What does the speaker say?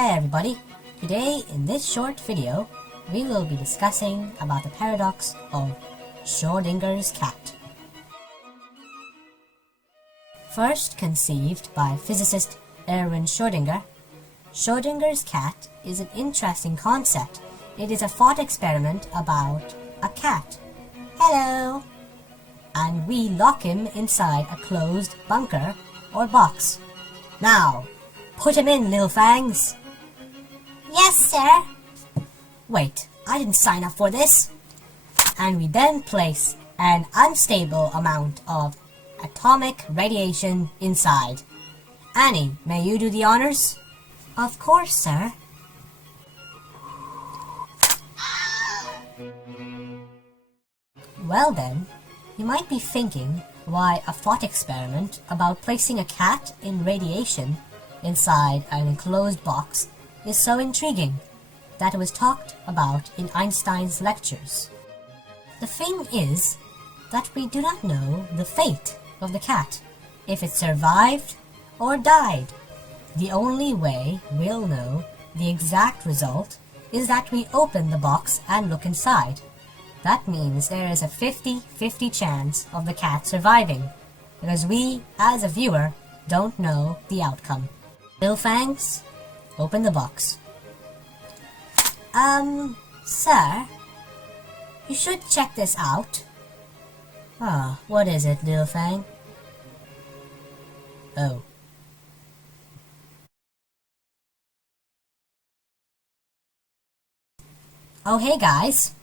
Hey everybody, today in this short video we will be discussing about the paradox of Schrodinger's cat. First conceived by physicist Erwin Schrödinger, Schrodinger's cat is an interesting concept. It is a thought experiment about a cat. Hello! And we lock him inside a closed bunker or box. Now, put him in, Lil Fangs. Yes, sir. Wait, I didn't sign up for this. And we then place an unstable amount of atomic radiation inside. Annie, may you do the honors? Of course, sir. Well then, you might be thinking why a thought experiment about placing a cat in radiation inside an enclosed box is so intriguing that it was talked about in Einstein's lectures. The thing is that we do not know the fate of the cat, if it survived or died. The only way we'll know the exact result is that we open the box and look inside. That means there is a 50-50 chance of the cat surviving, because we, as a viewer, don't know the outcome. Lil Fangs, open the box. Sir, you should check this out. What is it, Lil Fang? Oh. Oh, hey guys.